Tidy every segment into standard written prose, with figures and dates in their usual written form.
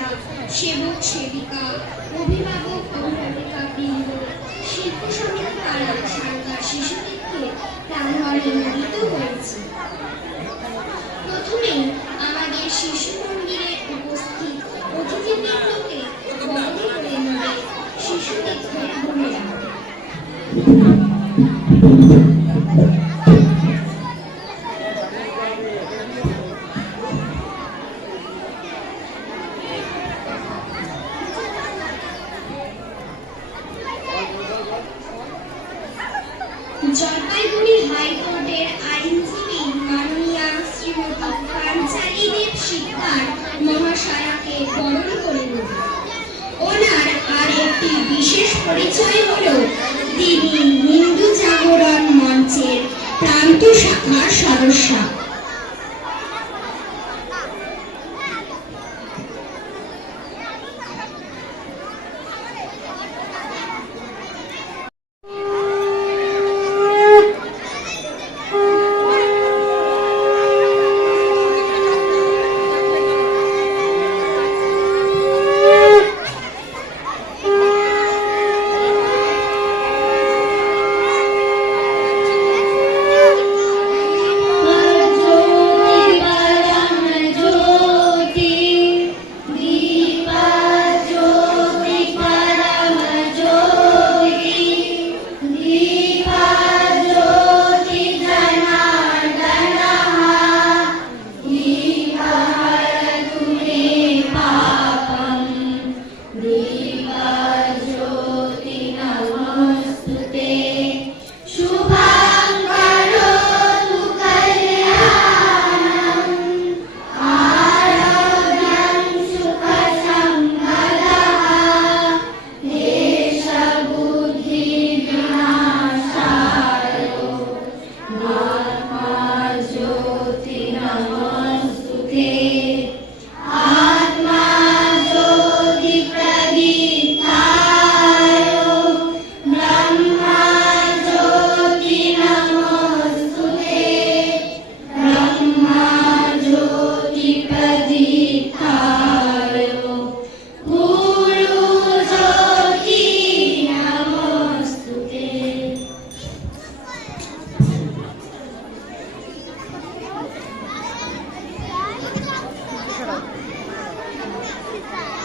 বাচ্চা, সেবক সেবিকা, অভিভাবক অভিভাবিকা বৃন্দ, শিল্প সমিতি পাড়া সারদার শিশুদেরকে প্রাঙ্গণে মিলিত হয়েছে। প্রথমেই আমাদের শিশু মন্দিরে উপস্থিত অতিথিবৃন্দকে বরণ করে নেবে শিশুদের বোনেরা। জলপাইগুড়ি হাইকোর্টের আইনজীবী মাননীয়া শ্রীমতী পাঞ্চালী দেব শিকদার মহাশয়াকে বরণ করে নেব। ওনার আর একটি বিশেষ পরিচয় হল তিনি হিন্দু জাগরণ মঞ্চের প্রান্ত শাখার সদস্য।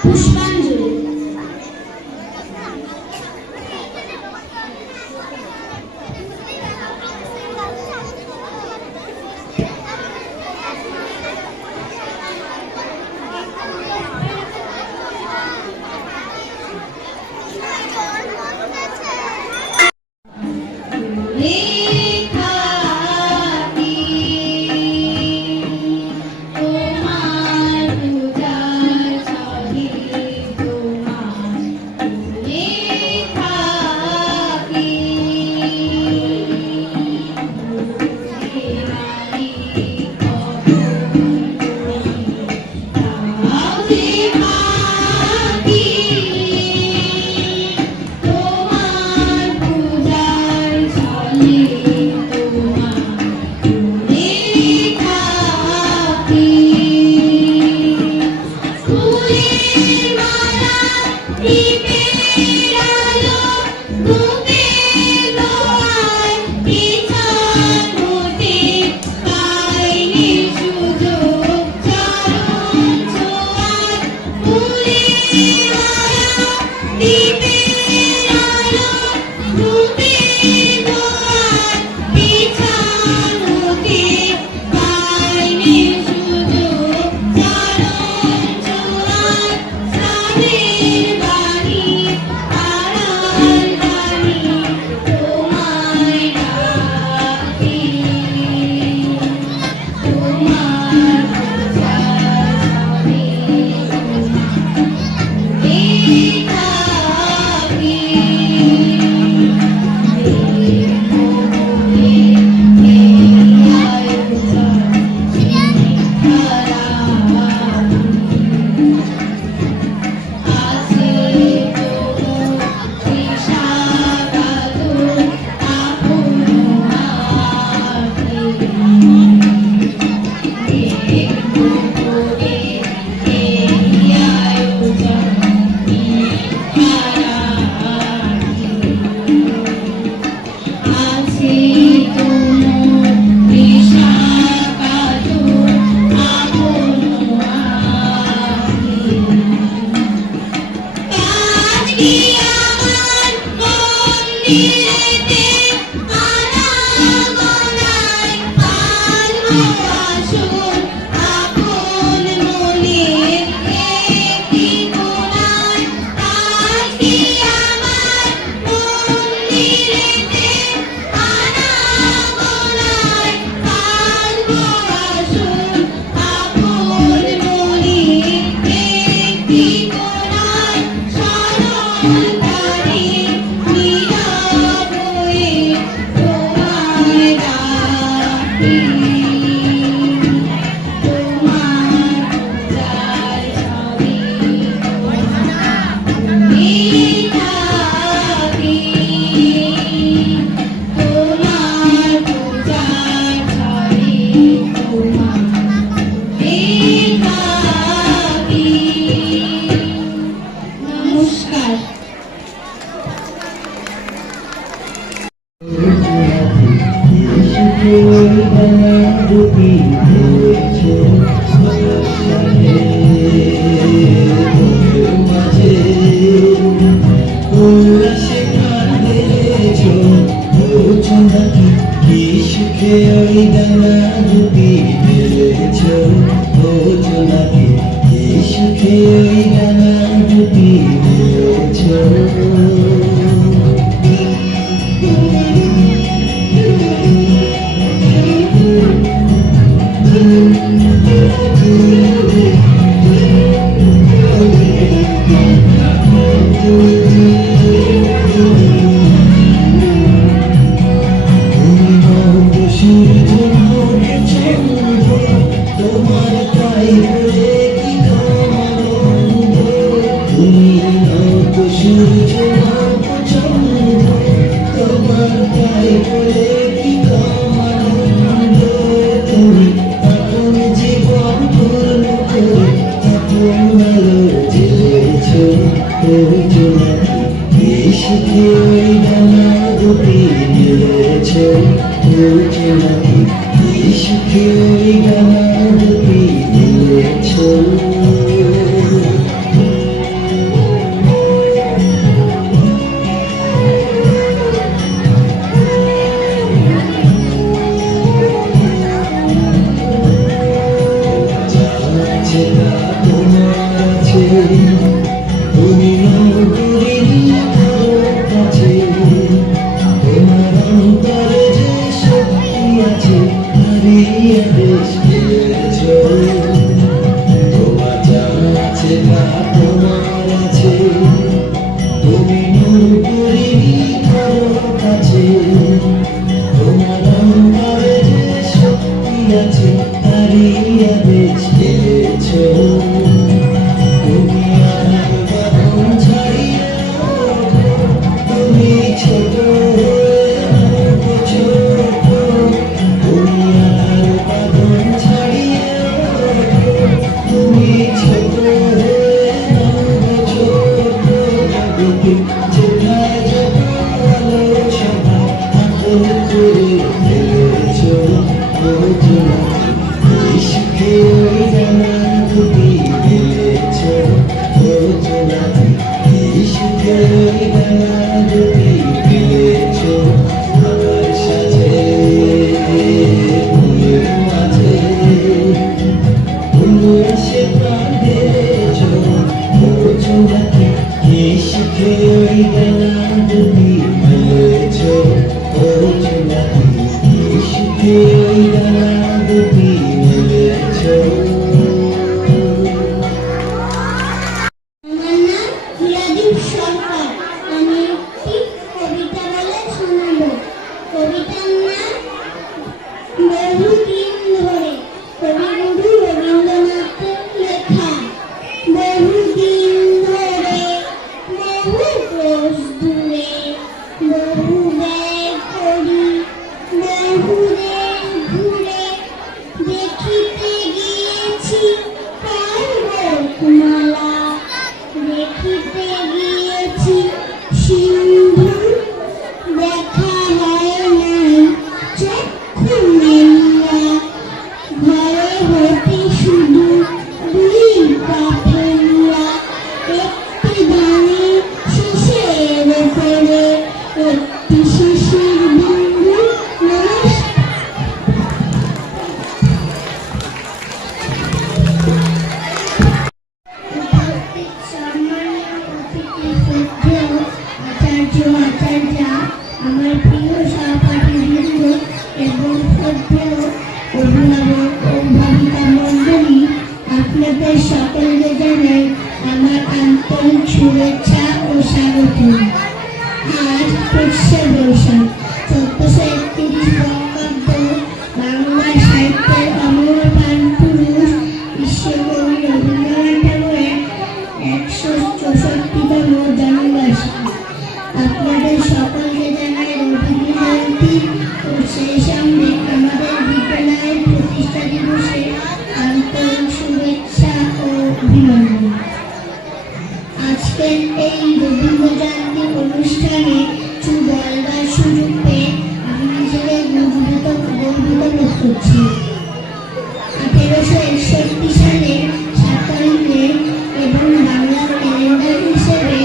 পুষ্পাঞ্জলি। আসে ওই ডানা দুটি মেলেছ। তোমার তাই বলে কি কামানন্দ, তুমি নব সূর্য নব চন্দ্র, তোমার তাই বলে কি কামানন্দ, তুমি আপন জীবন পূর্ণ করে আপন আলো জ্বেলেছ। ওই জোনাকি এই সুখে ওই ডানা দুটি মেলেছ। ওই জোনাকি এই সুখে ওই ডানা দুটি মেলেছ। আছে তা তোমার আছে, তুমি নগরীর কাছে, তোমার অন্তরে যে শক্তি আছে হারিয়ে দেশ পেয়েছ। তোমার যা আছে তা তোমার আছে, তুমি নগরীর কাছে, তোমার অন্তরে যে শক্তি আছে হারিয়ে দেশ পেয়েছ। তুমি আর বাঁধন ছাড়িয়ে তুমি ছোট ছোট, তুমি আর বাঁধন ছাড়িয়ে তুমি ছোট ছোট, যেখানে যখন আলোচনা আপন করে ফেলেছ। ওই জোনাকি এই সুখে ওই ডানা দুটি মেলেছ। ওই জোনাকি এই সুখে ওই ডানা দুটি মেলেছ। আমার সাথে ফুলের মাঝে ফুল এসে প্রাণ দিয়েছ। ওই জোনাকি এই সুখে ওই ডানা দুটি মেলেছ। ওই জোনাকি এই সুখে ওই ডানা দুটি মেলেছ। আমার নাম হীরাদীপ সরকার। আমি একটি কবিতা বলে শোনাবো। কবিতার নাম বহুদিন ধরে। কবিগুরু রবীন্দ্রনাথের লেখা। বহুদিন ধরে বহু ক্রোশ দূরে বহু ব্যয় করি বহু দেশ ঘুরে দেখিতে গিয়েছি পর্বতমালা, দেখিতে গিয়েছি সিন্ধু, দেখা হয় নাই চক্ষু মেলিয়া, ঘরে হতে শুধু দুই পা ফেলিয়া, একটি দানে শেষের উপরে একটি শিশির বিন্দু নমস্কার। উপস্থিত সম্মানীয় অতিথিবৃন্দ, আচার্য আচার্যা, আমার প্রিয় সহপাঠীবৃন্দ এবং শ্রদ্ধেয় অভিভাবক ও অভিভাবিকা মণ্ডলী, আপনাদের সকলকে জানাই আমার আন্তরিক শুভেচ্ছা ও স্বাগত। আজ ২৫শে বৈশাখ ১৪৩১ বঙ্গাব্দ, বাংলা সাহিত্যের অমর প্রাণ পুরুষ বিশ্বকবি রবীন্দ্রনাথ ঠাকুরের ১৬৪তম জন্মবার্ষিকী। আপনাদের সকলকে জানাই রবীন্দ্র জয়ন্তী ও সেই সঙ্গে আমাদের বিদ্যালয়ের প্রতিষ্ঠা দিবসে আন্তরিক শুভেচ্ছা ও অভিনন্দন। আজকের এই রবীন্দ্র জয়ন্তী অনুষ্ঠানে কিছু বলবার সুযোগ পেয়ে আমি নিজেকে গর্বিত বোধ করছি। ১৮৬১ সালে ৭ই মে এবং বাংলা ক্যালেন্ডার হিসেবে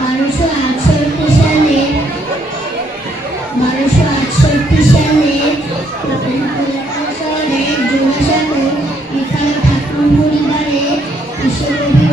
১২৬৮ সালে কলকাতা শহরে জোড়াসাঁকো এখানে ঠাকুর পরিবারে বিশ্বকবি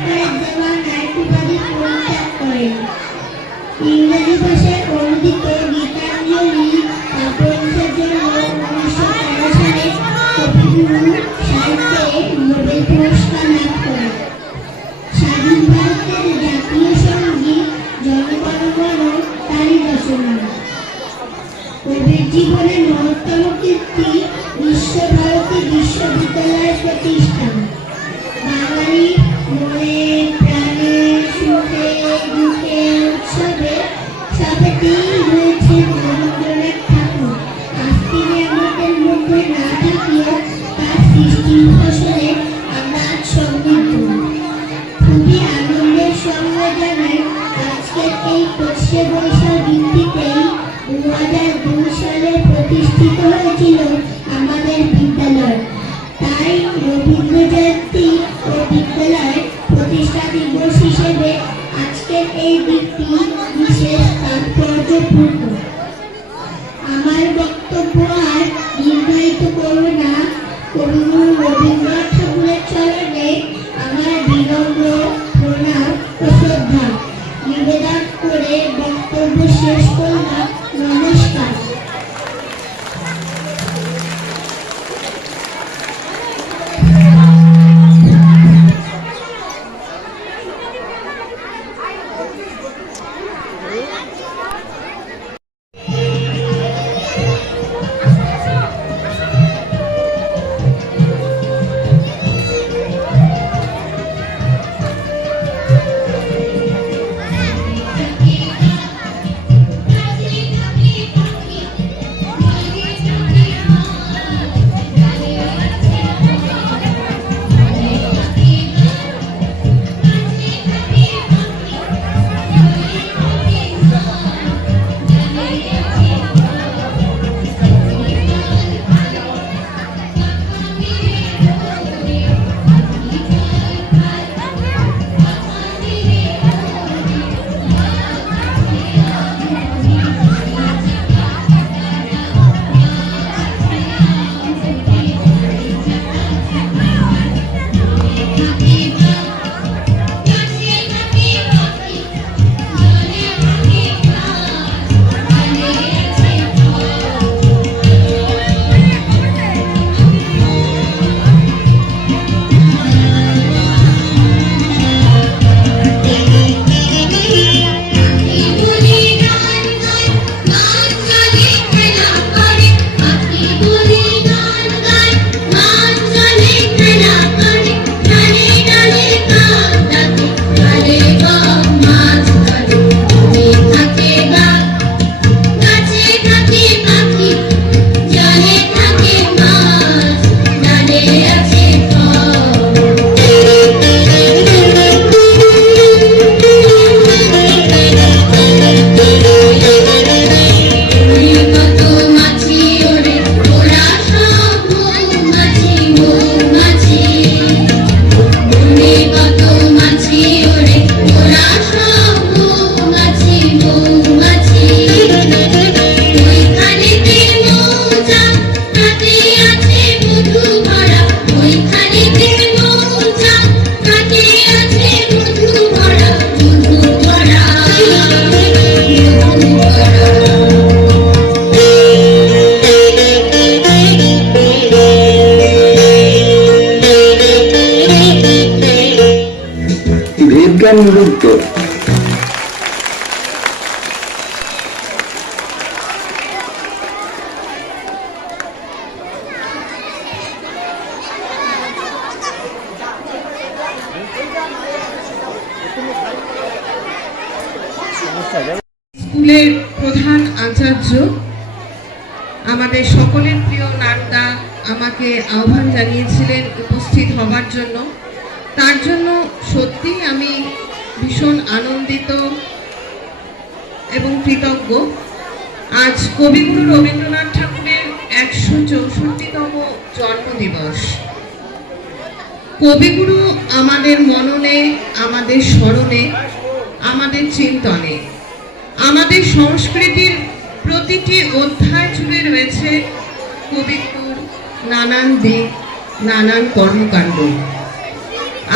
সরকারের দেওয়া নাইট উপাধি পরিত্যাগ করেন। ইংরেজি ভাষায় অনুদিত গীতাঞ্জলি কাব্যগ্রন্থের জন্য 1913 সালে কবিগুরু সাহিত্যে নোবেল পুরস্কার লাভ করেন। স্বাধীন ভারতের জাতীয় সঙ্গীত জনগণ মন তারই রচনা। কবির জীবনের মহত্তম কীর্তি বিশ্বভারতী বিশ্ববিদ্যালয়ের প্রতিষ্ঠা। বাঙালি মনে প্রাণে সুখে দুঃখে উৎসবে সবেতেই রয়েছে রবীন্দ্রনাথ ঠাকুর। আজ তিনি আমাদের মধ্যে না থাকিও তার সৃষ্টির ফসলে আমরা আজ সমৃদ্ধ। খুবই আনন্দের সঙ্গে জানাই আজকের এই 25শে বৈশাখ দিনটিতেই 2002 সালে প্রতিষ্ঠিত হয়েছিল আমাদের বিদ্যালয়। তাই রবীন্দ্র জয়ন্তী ও বিদ্যালয় প্রতিষ্ঠা দিবস হিসেবে আজকের এই দিনটি বিশেষ তাৎপর্যপূর্ণ। আমার বক্তব্য আর দীর্ঘায়িত করব না। কবিগুরু রবীন্দ্রনাথ ঠাকুরের চরণে আমার বিনম্র প্রণাম ও শ্রদ্ধা নিবেদন করে বক্তব্য শেষ করলাম। নমস্কার। বিজ্ঞানমূলক স্কুলের প্রধান আচার্য আমাদের সকলের প্রিয় নারদা আমাকে আহ্বান জানিয়েছিলেন উপস্থিত হবার জন্য। তার জন্য সত্যি আমি ভীষণ আনন্দিত এবং কৃতজ্ঞ। আজ কবিগুরু রবীন্দ্রনাথ ঠাকুরের 164তম জন্মদিবস। কবিগুরু আমাদের মননে, আমাদের স্মরণে, আমাদের চিন্তনে, আমাদের সংস্কৃতির প্রতিটি অধ্যায় জুড়ে রয়েছে কবিগুরুর নানান দিক, নানান কর্মকাণ্ড।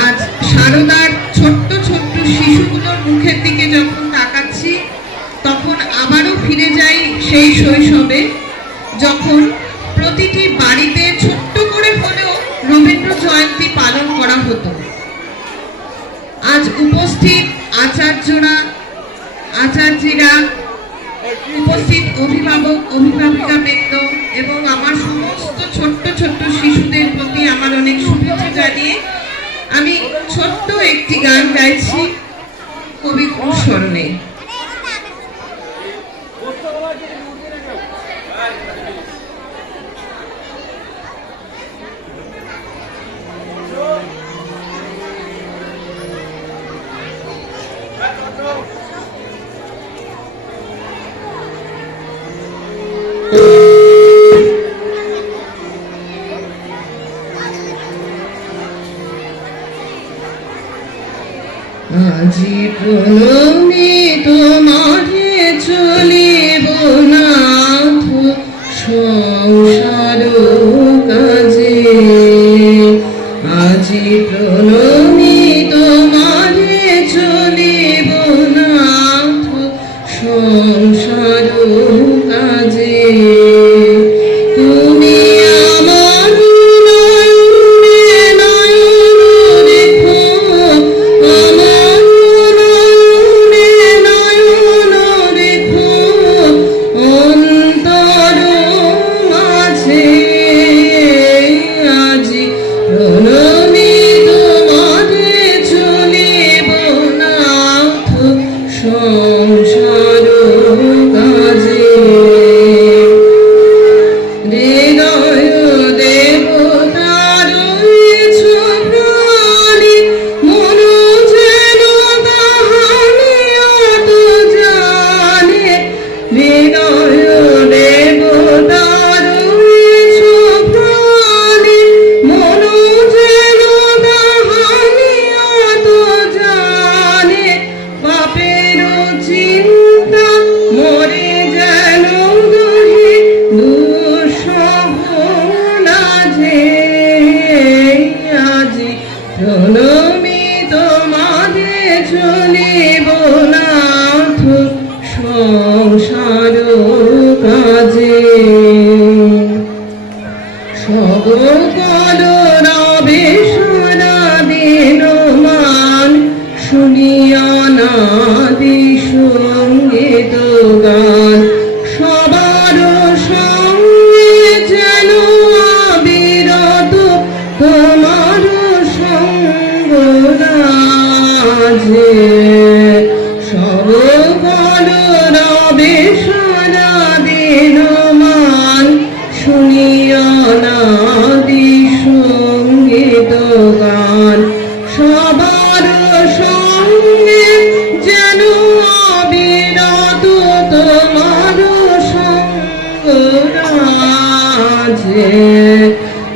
আজ সারদার যখন প্রতিটি বাড়িতে ছোট্ট করে হলেও রবীন্দ্র জয়ন্তী পালন করা হতো। আজ উপস্থিত আচার্যরা, আচার্যীরা, উপস্থিত অভিভাবক, অভিভাবিকাবৃন্দ এবং আমার সমস্ত ছোট্ট ছোট্ট শিশুদের প্রতি আমার অনেক শুভেচ্ছা জানিয়ে আমি ছোট্ট একটি গান গাইছি কবিগুরুর স্মরণে। আজি প্রণমে তোমারে চলিব নাথ সংসার কাজে, আজি প্রণমে তোমারে চলিব নাথ সংসার কাজে। তুমি আমার নয়নে নয়ন রেখো, আমার নয়নে নয়ন রেখো, অন্তর মাঝে আজি প্রণমে তোমারে চলিব নাথ সংসার কাজে। হৃদয় দেবতার প্রাণী, মন যেন তাহানিয়ত জানে। হৃদয় দেবতার প্রাণী, মন যেন তাহানিয়ত জানে। পাপের চিন্তা মরে যেন দহে দুঃসহনাঝে। আজি প্রণমে তোমারে চলিব নাথ সংসার কাজে। সকল রবে সারা দিন মান, শুনিয়া নাদি সঙ্গীত গান। সবার সঙ্গে যেন অবিরত তোমার সঙ্গ রাজে। সকল রবে সারা দিন মান, শুনিয়া নাদি সঙ্গীত গান। সবার সঙ্গে যেন অবিরত তোমার সঙ্গ রাজে।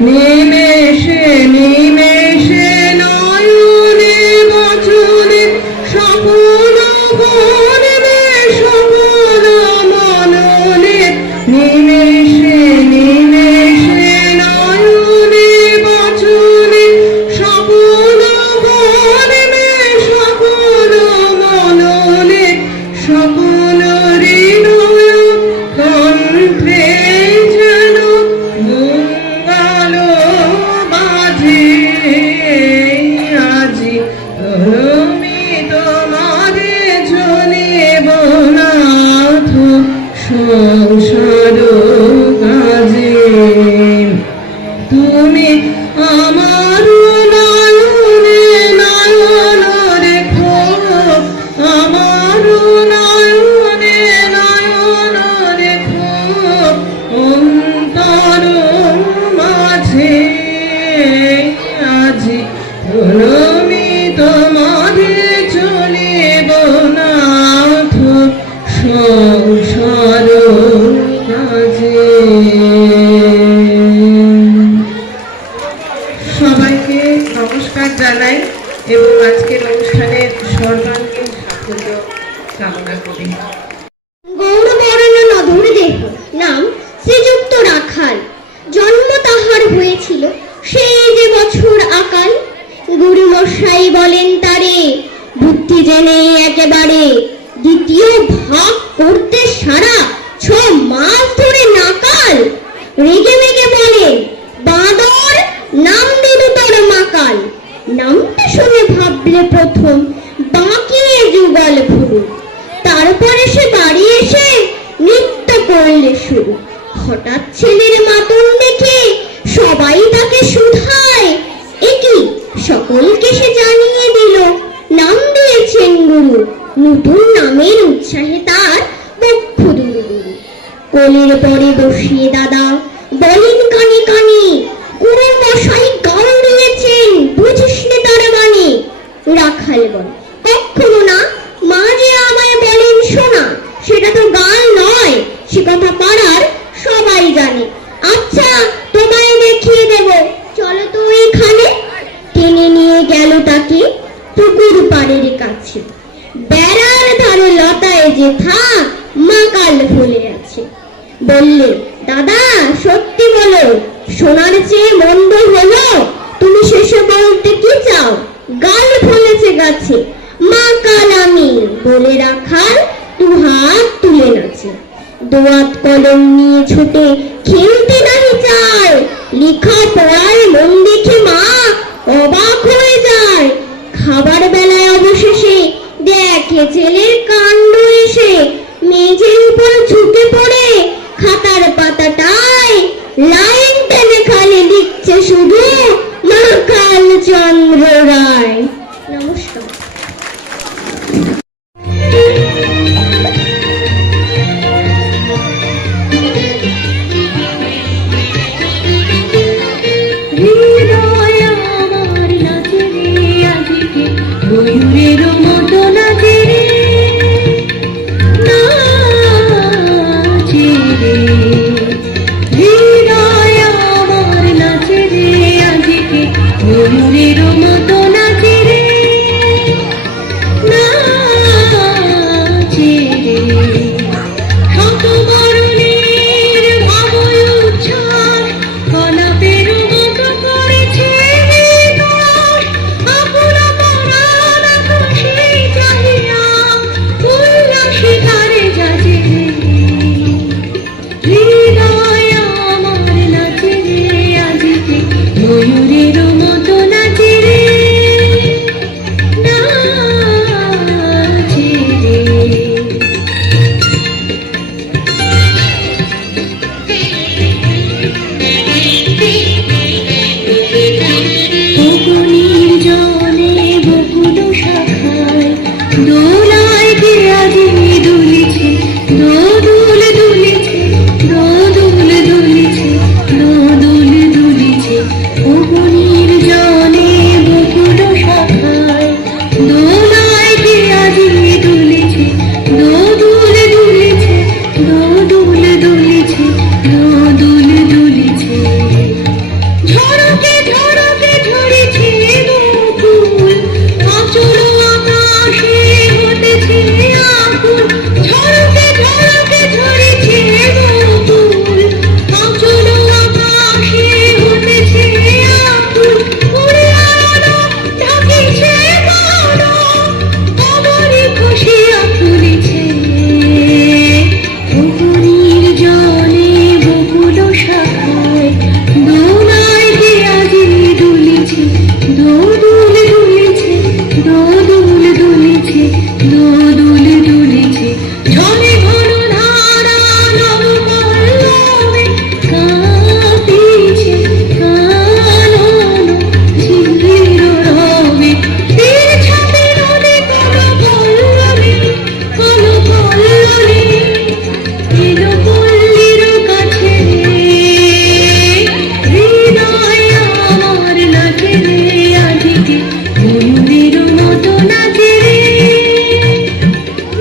নিমেষে নিমেষে নয়নে বচনে সকল করবে সকল মননে। নিমেষে নিমেষে নয়নে বচনে সকল করবে সকল মননে। সকল হৃদয় কণ্ঠে যেন মঙ্গল বাজে। আজি প্রণমে তোমারে চলিব নাথ সংসার কাজে। তুমি আমার নয়নে নয়ন রেখো, আমার নয়নে নয়ন রেখো, অন্তর মাঝে। আজি প্রণমে তোমারে চলিব নাথ সংসার কাজে। সবাইকে নমস্কার জানাই এবং আজকের অনুষ্ঠানের সর্বাঙ্গীন সাফল্য কামনা করি। গৌরবর্ণ নধর দেহ, নাম শ্রীযুক্ত রাখাল। জন্ম তাহার হয়েছিল সেই যে বছর আকাল। গুরুমশাই বলেন তারে বুদ্ধি জেনে একেবারে, দ্বিতীয় ভাগ করতে সারা 6 মাস ধরে নাকাল। রেগে মেগে বলে, বাঁদর, নাম দিল তোর মাকাল। নামটা শুনে ভাবলে প্রথম বাঁকিয়ে যুগল ভুরু, তারপরে সে বাড়ি এসে নৃত্য করলে শুরু। হঠাৎ ছেলের মাতন দেখে সবাই তাকে শুধায়, একি সকলকে সে জানিয়ে দিল নাম দিয়েছেন গুরু। নতুন নামের উৎসাহে তার বক্ষ দুরু দুরু। কোলের পরে বসিয়ে দাদা বলেন কানে কানে, গুরু মশাই গান দিয়েছেন, বুঝিস নে তার মানে। রাখাল বল, কখনো না, মা যে আমায় বলেন শোনা, সেটা তো গান নয়, সে কথা পাড়ার সবাই জানে। আচ্ছা তোমায় দেখিয়ে দেব, চলো তো এখানে। টেনে নিয়ে গেল তাকে পুকুর পাড়ের কাছে। বেড়ার ধারে লতায় যে থাক মাকাল ফুলে আছে। বললে, দাদা সত্যি বলো, সোনার চেয়ে মন্দ হলো? তুমি শেষে বলতে কি চাও? গাল ফলেছে গাছে, মাকাল আমি বলে রাখাল দু হাত তুলে নাচে। দোয়াত কলম নিয়ে ছুটে খেলতে নাহি চায়, লেখা পড়ায় মন দেখে মা অবাক হয়ে যায়। খাবার বেলায় অবশেষে দেখে ছেলের কাণ্ড এসে, মেঝের উপর ঝুঁকে পড়ে খাতার পাতাটায় লাইন টেনে খালি লিখছে শুধু মাকাল চন্দ্র রায়। নমস্কার। হৃদয় আমার নাচে রে আজকে, ময়ূরের মতো নাচে রে, নাচে রে। হৃদয় আমার নাচে রে আজকে, ময়ূরের মতো নাচে রে, নাচে রে। শত বরণের ভাবল উচ্ছ্বাস, কলাপের মতো করেছে দোষ। আপনা পরাণ খুশি চাহিয়া উল্লাসে তারে যাচে রে। হৃদয় আমার নাচে রে আজকে, ময়ূরের মতো নাচে রে, নাচে রে। বকুনির জলে বকুল শাখায় দোলায় কে আজি দুলিছে, দোদুল দুলিছে, দোদুল দুলিছে, দোদুল দুলিছে। বকুনির জলে বকুল শাখায় দোলায় কে আজি দুলিছে, দোদুল দুলিছে, দোদুল দুলিছে, দোদুল দুলিছে। ঝড়কে ঝড়কে ঝরেছে বকুল, আঁচল আকাশে হতেছে আকুল। ঝড়কে ঝড়কে ঝরেছে বকুল, আঁচল আকাশে হতেছে আকুল। উড়ে আলো ঢাকিছে মন, আমারই খুশিয়া ফুলিছে। বকুনির জলে বকুল শাখায় দোলায় কে আজি দুলিছে, দোদুল দুলিছে, দোদুল দুলিছে, দোদুল দুলিছে। ঝরে ঘন ধারা নব পল্লবে কাঁপিছে কানন ঝিল্লির রবে। তীর ছাপে নদী কোন পল্লবে, কোন পল্লবে এলো পল্লীর কাছে রে। হৃদয় আমার নাচে রে আজকে, ময়ূরের মতো নাচে রে,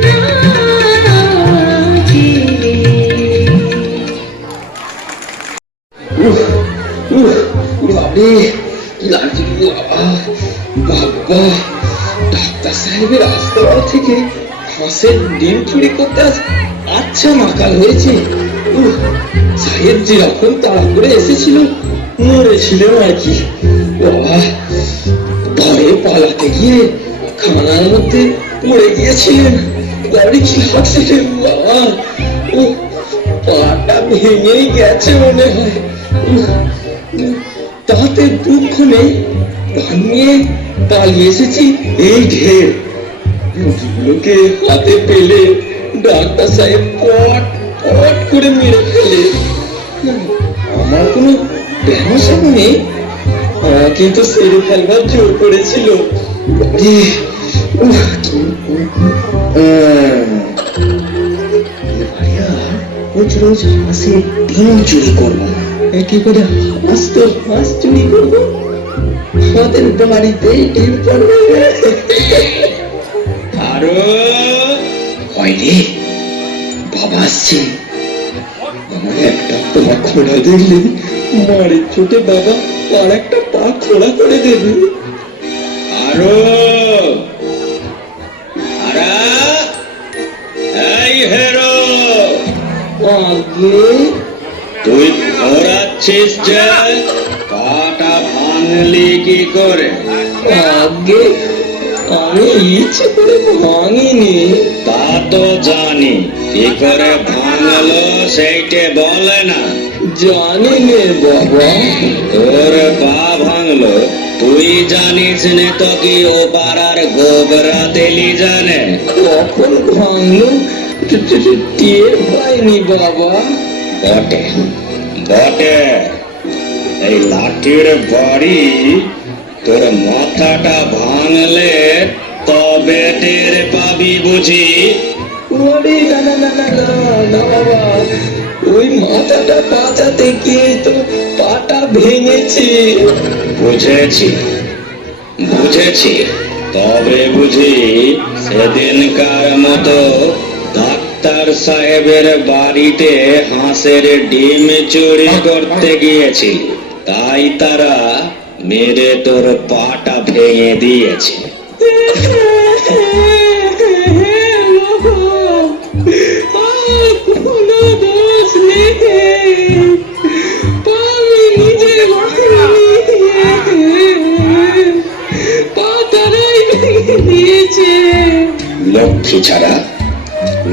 নাচে রে। বাবারে কি লাগছে বাবা। বাবা, ডাক্তার সাহেবের আস্তাবল থেকে হাঁসের ডিম চুরি করতে আচ্ছা মাকাল হয়েছে। সাহেব যেরকম তাড়া করে এসেছিল মরেছিলেন আর কি। বাবা, ভয়ে পালাতে গিয়ে খানার মধ্যে পড়ে গিয়েছিলেন। বাড়ি কি লাগছে রে বাবা। ও পাটা ভেঙেই গেছে মনে হয়। তাতে দুঃখ নেই, প্রাণ নিয়ে পালিয়ে এসেছি এই ঢের। রোগীগুলোকে হাতে পেলে ডাক্তার সাহেব পট পট করে মেরে ফেলে। আমার কোনো ব্যবসা নেই, কিন্তু সেরে ফেলবার জোর করেছিল। রোজ রোজ হাঁসের ডিম চুরি করবো না। কি করে হাঁস চুরি করবো? আমাদের বাড়িতেই ডিম পড়বে। আরো হয় রে, বাবা আসছে। আমার একটা পা খোড়া দেখলে মারের চোটে বাবা আর একটা পা খোড়া করে দেবে। আরো এই হেরো, আগে তুই ঘোরাচ্ছিস যে পাটা ভাঙলি কি করে? আগে আমি ইচ্ছে করে ভাঙিনি। তা তো জানি, কি করে ভাঙলো সেইটে বলে না। জানি নে বাবা। তোর পা ভাঙলো তুই জানিস নে তো কি ও পাড়ার গোবরা তেলি জানে? কখন ভাঙলো টের পাইনি বাবা। বটে বটে, এই লাঠির বাড়ি তোর মাথাটা ভাঙলে তবে টের পাবি বুঝি। ওরে না না না না না না বাবা, ওই মাথাটা বাঁচাতে গিয়ে তো পাটা ভেঙেছি। বুঝেছি বুঝেছি, তবে বুঝি সেদিনকার মতো ডাক্তার সাহেবের বাড়িতে হাঁসের ডিম চুরি করতে গিয়েছি, তাই তারা মেরে তোর পাটা ভেঙে দিয়েছে। কোনো দোষ নেই, আমি নিজে পাটারাই ভেঙে দিয়েছে। লক্ষ্মী ছাড়া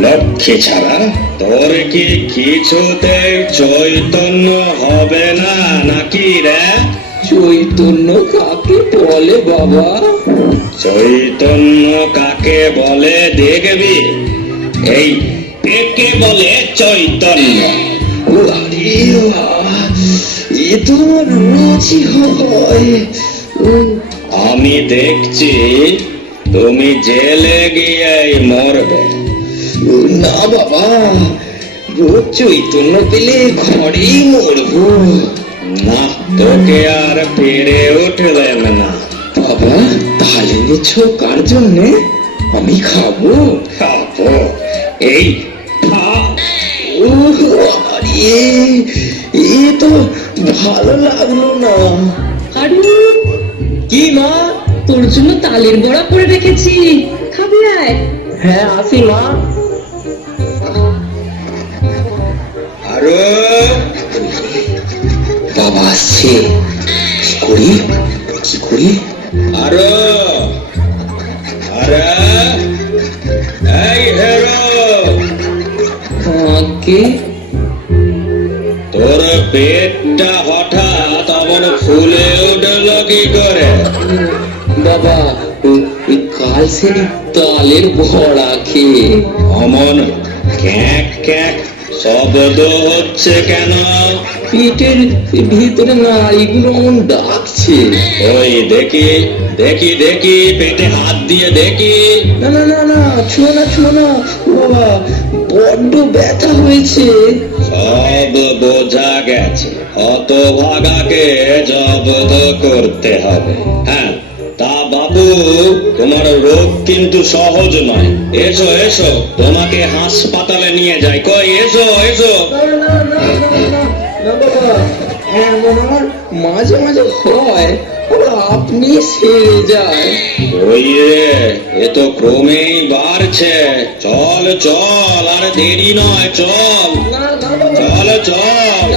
লক্ষ্মী ছাড়া তোর কি কিছুতে চৈতন্য হবে না নাকি রে? চৈতন্য কাকে বলে বাবা? চৈতন্য কাকে বলে দেখবি, এই একে বলে চৈতন্য। এ তো রুচি হয়। আমি দেখছি তুমি জেলে গিয়ে মরবে। না বাবা, রোজ চৈতন্য পেলে ঘরেই মরবো না, তোকে আর পেরে উঠলেন না। বাবা তাহলে নিচ্ছ কার জন্যে? আমি খাবো। খাবো? এই আরে এ তো ভালো লাগলো না। আরে কি মা? তোর জন্য তালের বড়া করে রেখেছি, খাবি আয়। হ্যাঁ আসি মা। আরো বাবা আসছে, কি করি কি করি? আরো আরে এই হেরো, আগে তোর পেটটা হঠাৎ অমন ফুলে উঠল কি করে? বাবা কাল সে তালের বড়া খেয়ে অমন ক্যাক ক্যাক শব্দ হচ্ছে কেন? পেটের ভিতরে নাড়িগুলো অমন ডাকছে। ওই দেখি দেখি দেখি, পেটে হাত দিয়ে দেখি। না না না না, ছুঁয়ো না ছুঁয়ো না বাবা, বড্ড ব্যথা হয়েছে। সব বোঝা গেছে, অত ভাগাকে জব্দ করতে হবে। হ্যাঁ তা বাবু, তোমার রোগ কিন্তু সহজ নয়। এসো এসো, তোমাকে হাসপাতালে নিয়ে যাই। কই এসো এসো। মাঝে মাঝে হয়, আপনি সেরে যায়। ওই রে, এ তো ক্রমেই বাড়ছে। চল চল, আর দেরি নয়, চল চল চল।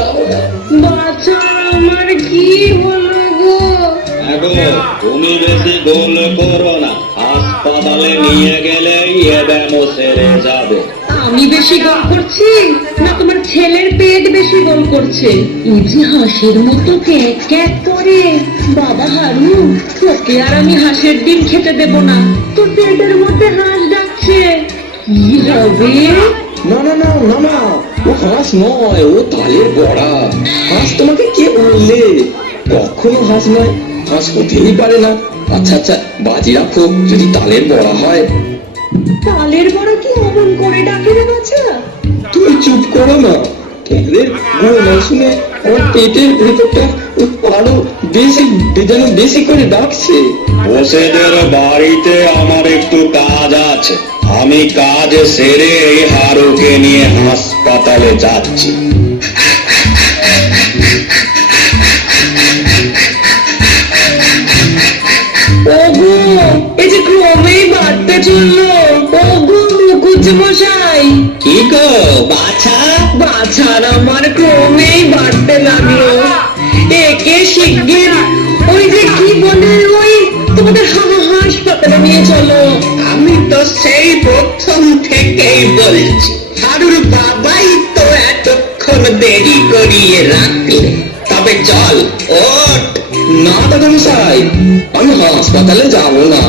বাচ্চা আমার কি হলো গো? আগো তুমি বেশি গোল করো না, হাসপাতালে নিয়ে গেলেই এ ব্যামো সেরে যাবে। আমি বেশি গোল করছি না তোমার ছেলের পেট বেশি গোল করছে? এই যে হাঁসের মতো ক্যাক ক্যাক করে, বাবা হারু, তোকে আর আমি হাঁসের ডিম খেতে দেব না, তোর পেটের মধ্যে হাঁস ডাকছে, কি হবে? না না না না না, ও হাঁস নয়, ও তালের বড়া। হাঁস তোমাকে কে বললে? কখনো হাঁস নয়, হাঁস হতেই পারে না। আচ্ছা আচ্ছা, বাজি রাখো, যদি তালের বড়া হয়। তালের বড়া কি অমন করে ডাকে রে বাছা? তুমি চুপ করো না, তোমাদের গোলমাল শুনে আমার পেটের ভেতরটা আরো বেশি যেন বেশি করে ডাকছে। বসেদের বাড়িতে আমার একটু কাজ আছে, আমি কাজ সেরে এই হারুকে নিয়ে হাসপাতালে যাচ্ছি। ওগো, এই যে ক্রমেই বাড়তে চললো। ওগো মুকুজ মশাই, কি গো বাছা? বাছার আমার ক্রমেই বাড়তে লাগলো। একে শিগগির ওই যে কি বলে, ওই তোমাদের হাসপাতালে নিয়ে চলো। আমি তো সেই প্রথম থেকেই বলছি, হারুর বাবাই তো এতক্ষণ দেরি করিয়ে রাখলে। তবে চল, ওঠ। না দাদা মশাই, আমি হাসপাতালে যাব না,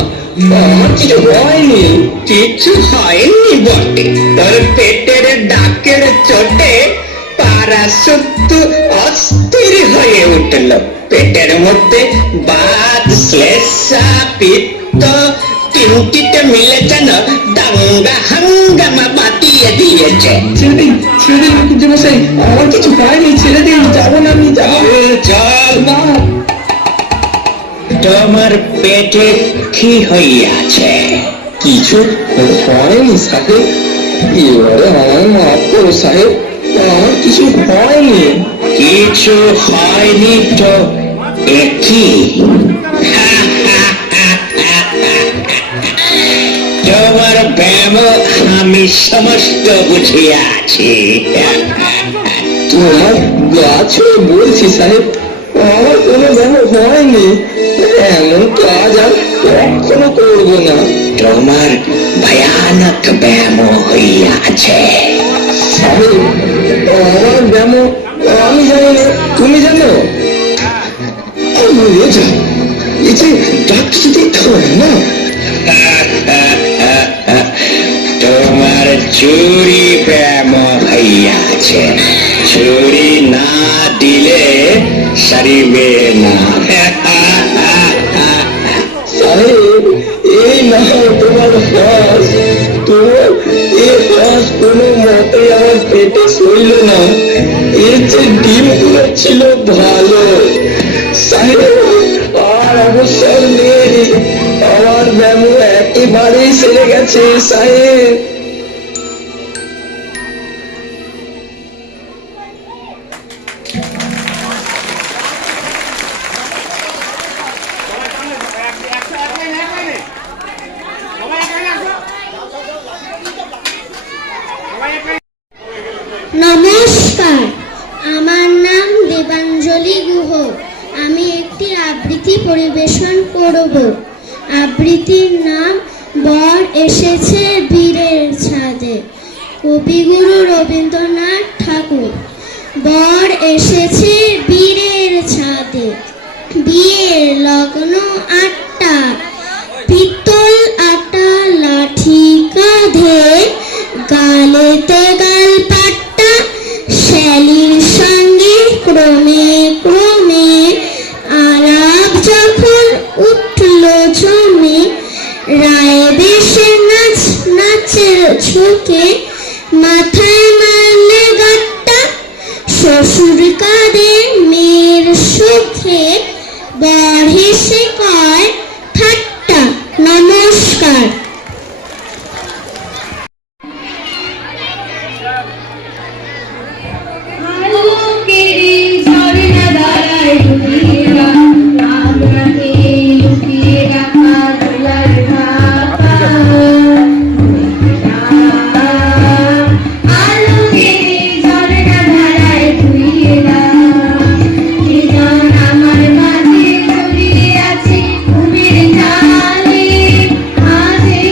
আমার কিছু হয়নি। কিছু হয়নি বটে, তোর পেটের ডাকের চোটে পারা সত্য অস্থির হয়ে উঠল। পেটের মধ্যে বাত, শ্লেষা, পিত্ত তিনটিতে মিলে যেন দাঙ্গা হাঙ্গামা বাতিয়ে দিয়েছে। ছেড়ে দিন, ছেড়ে দিন মুকুজ্জ মশাই, আমার কিছু হয়নি, ছেড়ে দিন, যাবো না আমি, যাবো। চল না। তোমার পেটে কি হইয়াছে? কিছু হয়নি সাহেব, এবারে আমার মাফ করো সাহেব, আমার কিছু হয়নি। কিছু হয়নি তো একই? তোমার ব্যায়াম আমি সমস্ত বুঝিয়াছি। তোমার গাছে বলছি সাহেব, আমার কোনো ব্যায়াম হয়নি, এমন কাজ আর কখনো করবো না। তোমার ভয়ানক ব্যায়াম হইয়াছে সাহেব, আমার ব্যায়াম আমি জানি না, তুমি জানো? এই যে ডাক্তার দেখতে হবে না। তোমার চুরি ব্যায়াম হইয়াছে, চুরি না দিলে সারিবে না। সাহেব, এই না তোমার হাঁস, তোমার এই হাঁস কোনো মতে আমার পেটে সইল না, এর যে ডিমগুলো ছিল ভালো। সাহেব, আর অবসর নেই, আমার ব্যায়াম একেবারেই সেরে গেছে সাহেব। নমস্কার, আমার নাম দেবাঞ্জলি গুহ। আমি একটি আবৃত্তি পরিবেশন করব। আবৃত্তির নাম বর এসেছে বীরের ছাদে। কবিগুরু রবীন্দ্রনাথ ঠাকুর। বর এসেছে বীরের ছাদে, বিয়ের লগ্ন 8টা, পিতল আটা লাঠি কাঁধে, গালেতে গাল পাট্টা, শ্যালীর সঙ্গে ক্রমে ক্রমে আলাপ যখন উঠল জমে, রায় বেশে নাচ নাচের ঝুঁকে, মাথায় মারলে গাট্টা, শ্বশুর কাঁদে মেয়ের সুখে, বর হেসে কয় ঠাট্টা। নমস্কার। আলোকের ঝর্ণা ধারায় ডুবিয়া, আপনাকে লুকিয়ে রাখা দুয়ার ঢাকা। আলোকের ঝর্ণা ধারায় ডুবিয়া, জীবন আমার মাঝে জড়িয়ে আছে ঘুমের জালে। আজে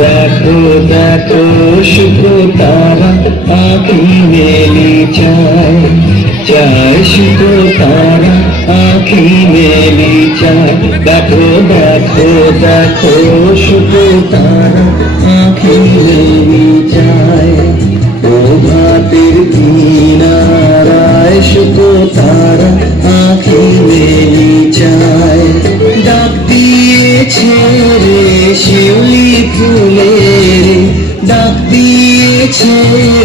দেখো দেখো শুকো তারা আঁখি মেলি চায় চায় শুকো তারা আঁখি মেলি চায় দেখো দেখো দেখো শুকো তারা আঁখি মেলি চায় ও ভাতের কিনারায় শুকো তারা আঁখি মেলি চায় ডাক দিয়েছে রে শিউলি ফুলের ডাক দিয়েছে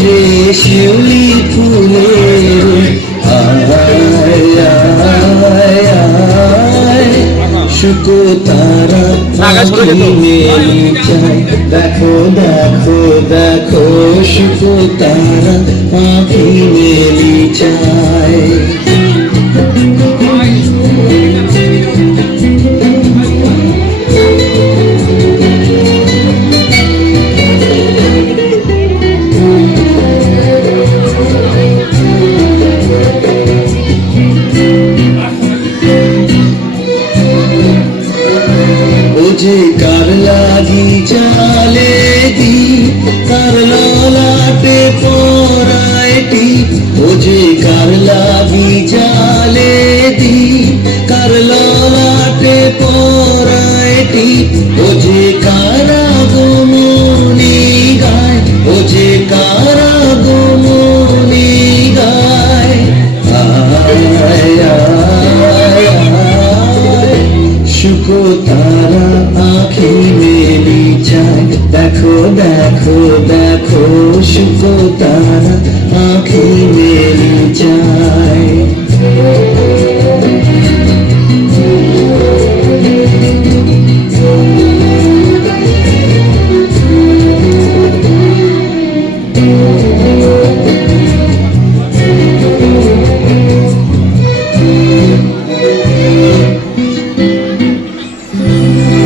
রে শিউলি ফুলের আয় আয় আয় শুকো তারা আঁখি মেলি চায় দেখো দেখো দেখো শুকো তারা আঁখি মেলি চায় যে কার লাগি চালে দি কার ললাটে পরাইটি ও যে কার লাগি চালে দি কার ললাটে পরাইটি ও যে কারা গোমনি গায় ও যে কারা গোমনি গায় আয় আয় আয় শুকো তারা আঁখি মেলি চায় দেখো দেখো দেখো শুকো তারা আঁখি মেলি চায়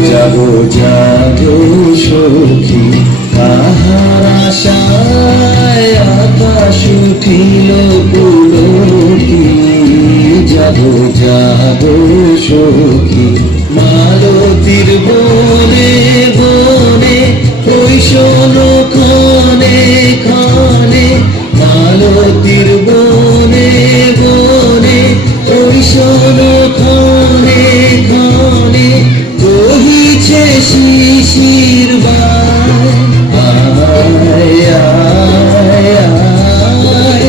যাবো যাবো সখী কাহার আশায় আকাশ উঠিল পুলকি যাবো যাবো সখী মালতীর বনে বনে ওই শোনো খানে খানে মালতীর বনে বনে ওই শোনো খানে খানে কহিছে শিশির আয় আয় আয়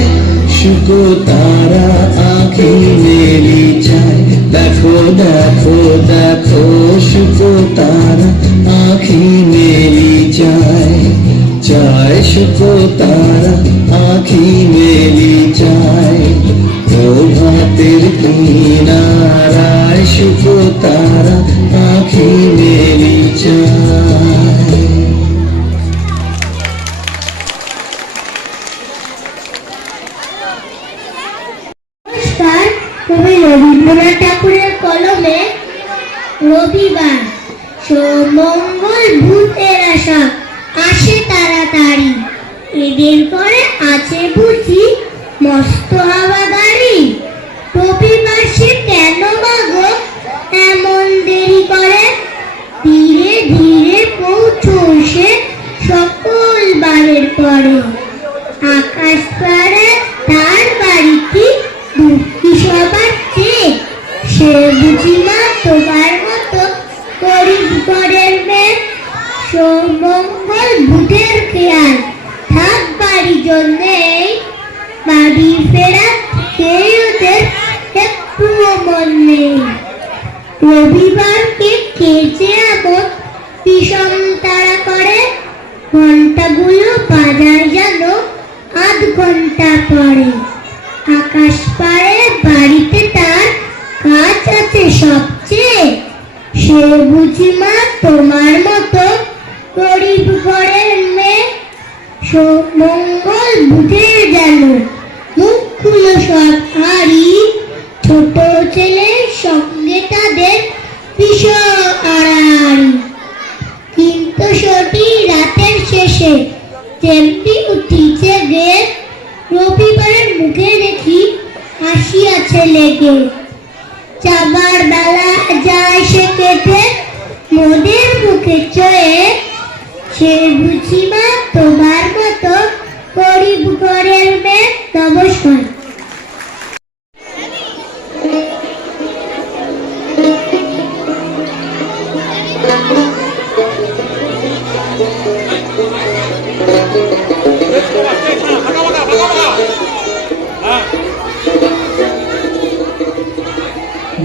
শুকো তারা আঁখি মেলি চায় দেখো দেখো দেখো শুকো তারা আঁখি মেলি চায় চায় শুকো তারা আঁখি মেলি চায় প্রভাতের কিনারায় শুকো তারা আঁখি মেলি চায় নমস্কার, কবি রবীন্দ্রনাথ ঠাকুরের কলমে রবিবার মঙ্গল ভূতের আশা আসে তাড়াতাড়ি এদের করে আছে বুঝি মস্ত হাওয়াদারি রবিবার সে কেন মাগো এমন দেরি করে ধীরে ধীরে পৌঁছসে সকল বারের পরে আকাশ পারে তার বাড়িটি দুঃখী সবার চেয়ে সে বুঝি মা তোমার মতো গরিব ঘরের মেয়ে সমঙ্গল ভূতের খেয়াল থাক বাড়ি জন্যেই বাড়ি ফেরা খেয়ে ওদের একটুও মন নেই রবিবারকে কেচে এমন বিষম তারা করে ঘন্টাগুলো বাজার যেন আধ ঘন্টা পরে আকাশ পারে বাড়িতে তার কাজ আছে সবচেয়ে সে বুঝি মা তোমার মতো গরিব ঘরের মেয়ে মঙ্গল বুঝে গেল মুখ খুলো সব হারি ছোট ছেলের সঙ্গে তাদের ভীষণ আড়াআড়ি কিন্তু সটি রাতের শেষে যেমনি উঠিছে গে রবিবারের মুখে দেখি হাসি আছে লেগে যাবার বেলা যায় সে কেটে মোদের মুখে চয়ে সে বুঝি মা তোমার মতো গরিব ঘরের মেয়ে নমস্কার।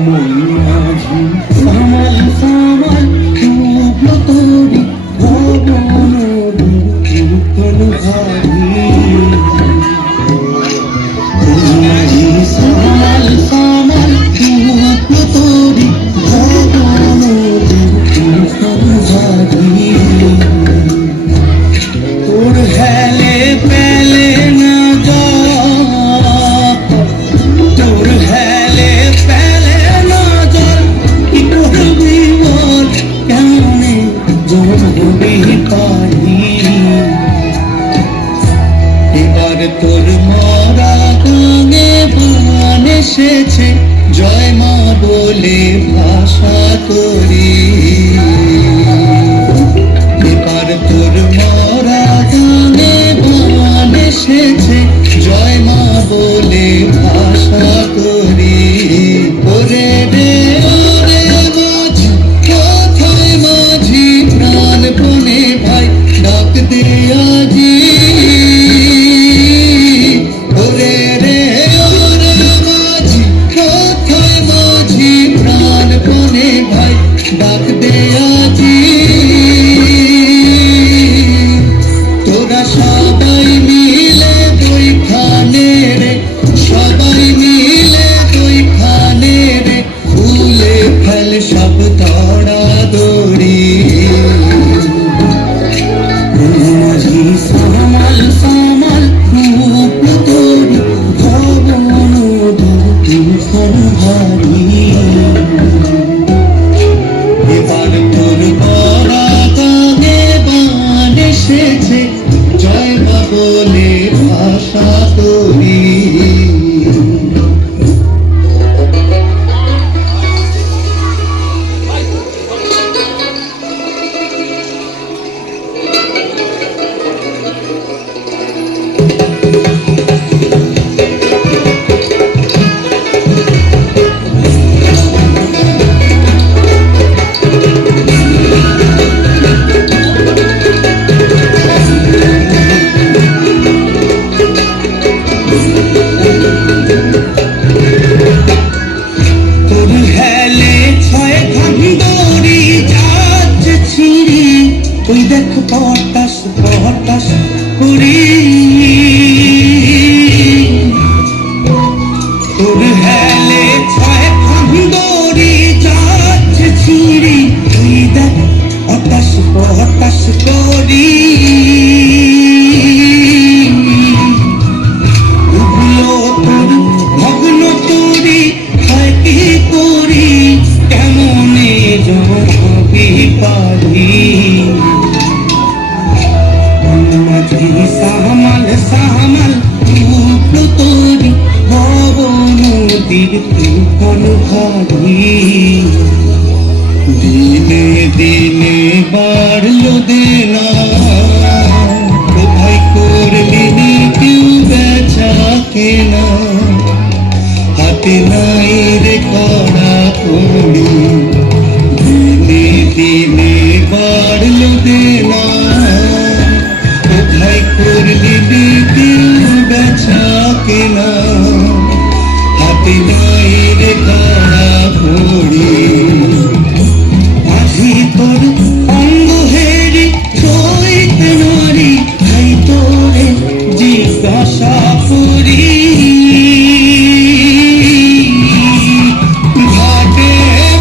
মাঝি সামাল সামাল ডুবলো তোরি ভবন দুর্গন ভারী। মাঝি সামাল সামাল ডুবলো তোরি ভবন দুর্গন ভারী। তোর হেলে পেলে না যা, তোর হেলে পেলে না জল, কি করবি বল কেমনে জমবি পারি। এবার তোর মরা গাঙে বান এসেছে, জয় মা বলে ভাষা করি। এবার তোর মরা গানে বান এসেছে, জয় মা বলে ভাষা করি। ওরে রে ওরে মাঝি কোথায় মাঝি, প্রাণপণে ভাই ডাক দে আজি। ওরে রে ওরে মাঝি কোথায় মাঝি, প্রাণপণে ভাই ডাক দে আজি। তোরা সবাই মিলে দুইখানে রে, সবাই মিলে দুইখানে রে, ভুলে ফেল সব দৌড়াদৌড়ি। মাঝি সামাল সামাল ডুবলো তোরি ভবন দুর্গন ভারী। এবার তোর বড়া গানে বান এসেছে, জয় মা বলে ভাষা করি। তোর হেলে ছয় ভাঙ্গরি যাচ্ছে ছিঁড়ি, ওই দেখ পটাশ পটাশ করি। তোর হেলে ছয় ভাঙ্গরি যাচ্ছে ছিঁড়ি, ওই দেখ পটাশ পটাশ করি। ডুবলো তোর ভগ্ন তোরি, হয় কি করি কেমনে জমবি পারি। মাঝি সামাল সামাল ডুবলো তোরি ভবন দুর্গন ভারী। দিনে দিনে বাড়লো দেনা, কোথায় করলি নি কেউ বেচা কেনা। হাতে নাই রে কড়া কড়ি, দিনে দিনে বাড়লো দেনা, কোথায় করলি নি কেউ বেচা কেনা। হাতে নাই রে কড়া কড়ি। মাঝি তোর অঙ্গ হেরি সইতে নারী, তাই তোরে জিজ্ঞাসা করি। ঘাটে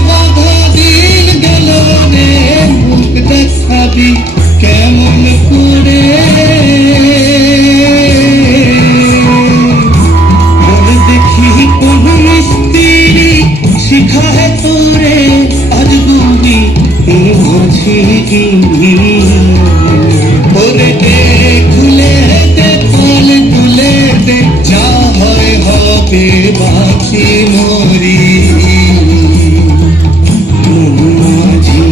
বাধা দিন গেল রে, মুখ দেখাবি কেমন করে। বল দেখি কোন মিস্ত্রি শিখায় তোরে আজ দুবি মাঝি। ওরে দে খুলে দে পাল তুলে দে, যা হয় হবে বাঁচি মরি। মাঝি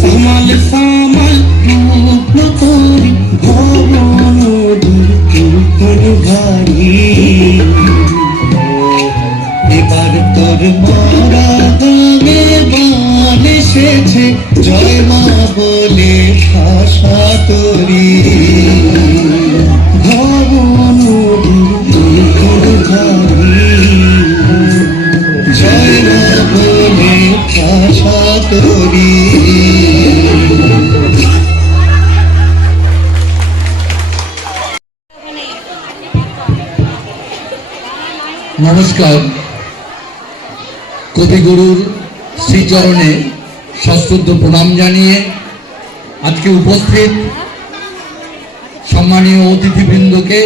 সামাল সামাল ডুবলো জয় মা বলে ভাষা তরি জয় মা বলে ভাষা তরি। নমস্কার। কবিগুরুর শ্রীচরণে সশ্রদ্ধ প্রণাম জানিয়ে আজকে উপস্থিত সম্মানীয় অতিথিবৃন্দকে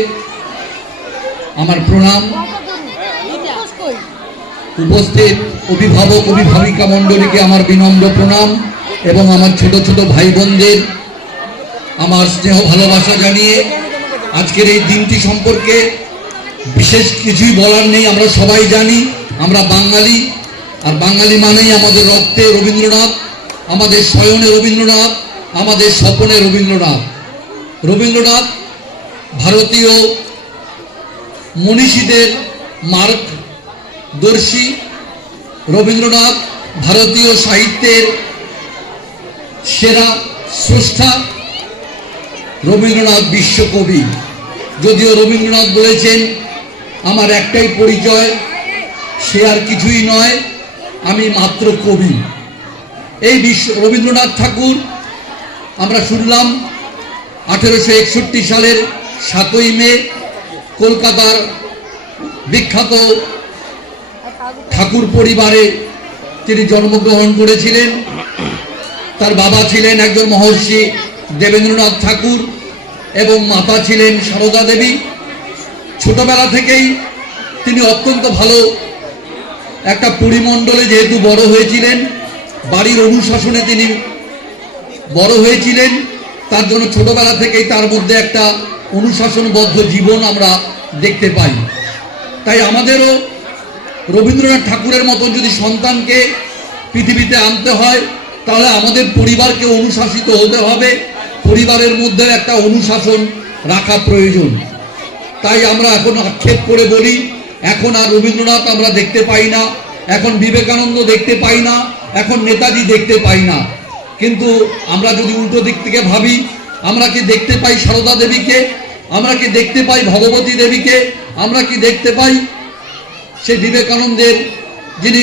আমার প্রণাম। উপস্থিত অভিভাবক অভিভাবিকা মণ্ডলীকে আমার বিনম্র প্রণাম এবং আমার ছোট ছোট ভাই বোনদের আমার স্নেহ ভালোবাসা জানিয়ে আজকের এই দিনটি সম্পর্কে বিশেষ কিছুই বলার নেই। আমরা সবাই জানি আমরা বাঙালি, আর বাঙালি মানেই আমাদের রক্তে রবীন্দ্রনাথ, আমাদের শয়নে রবীন্দ্রনাথ, আমাদের স্বপনে রবীন্দ্রনাথ। রবীন্দ্রনাথ ভারতীয় মনীষীদের মার্গদর্শী, রবীন্দ্রনাথ ভারতীয় সাহিত্যের সেরা স্রষ্টা, রবীন্দ্রনাথ বিশ্বকবি। যদিও রবীন্দ্রনাথ বলেছেন আমার একটাই পরিচয়, সে আর কিছুই নয়, আমি মাত্র কবি। এই রবীন্দ্রনাথ ঠাকুর আমরা শুনলাম 1861 সালের 7ই মে কলকাতার বিখ্যাত ঠাকুর পরিবারে তিনি জন্মগ্রহণ করেছিলেন। তার বাবা ছিলেন একজন মহর্ষি দেবেন্দ্রনাথ ঠাকুর এবং মাতা ছিলেন সারদা দেবী। ছোটবেলা থেকেই তিনি অত্যন্ত ভালো একটা পরিমণ্ডলে যেহেতু বড় হয়েছিলেন, বাড়ির অনুশাসনে তিনি বড় হয়েছিলেন, তার জন্য ছোটবেলা থেকেই তার মধ্যে একটা অনুশাসনবদ্ধ জীবন আমরা দেখতে পাই। তাই আমাদেরও রবীন্দ্রনাথ ঠাকুরের মতন যদি সন্তানকে পৃথিবীতে আনতে হয়, তাহলে আমাদের পরিবারকে অনুশাসিত হতে হবে, পরিবারের মধ্যে একটা অনুশাসন রাখা প্রয়োজন। তাই আমরা এখন আক্ষেপ করে বলি এখন আর রবীন্দ্রনাথ আমরা দেখতে পাই না, এখন বিবেকানন্দ দেখতে পাই না, এখন নেতাজি দেখতে পাই না। কিন্তু আমরা যদি উল্টো দিক থেকে ভাবি, আমরা কি দেখতে পাই সারদা দেবীকে, আমরা কি দেখতে পাই ভগবতী দেবীকে, আমরা কি দেখতে পাই সেই বিবেকানন্দের যিনি